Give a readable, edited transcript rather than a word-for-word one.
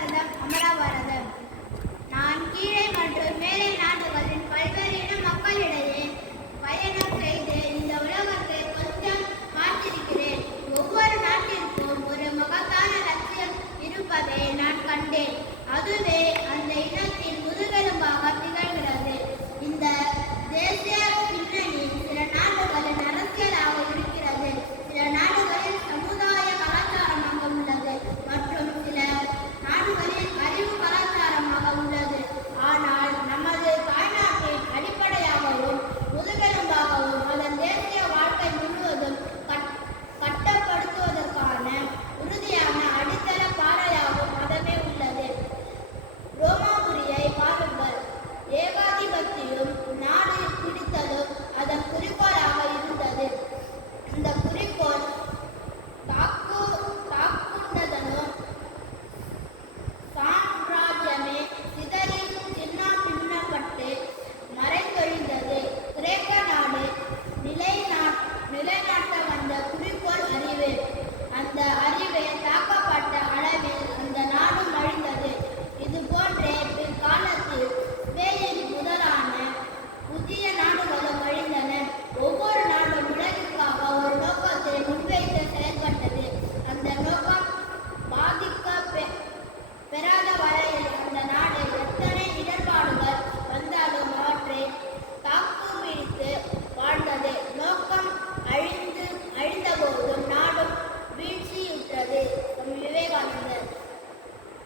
பாரதம் அமராபாரதம். நான் கீழே மற்றும் மேலை நாடுகளின் பல்வேறு இன மக்களிடையே பயணம் செய்து இந்த உலகத்தை கொஞ்சம் பார்த்திருக்கிறேன். ஒவ்வொரு நாட்டிற்கும் ஒரு மகத்தான லட்சியம் இருப்பதை நான் கண்டேன். அதுவே அந்த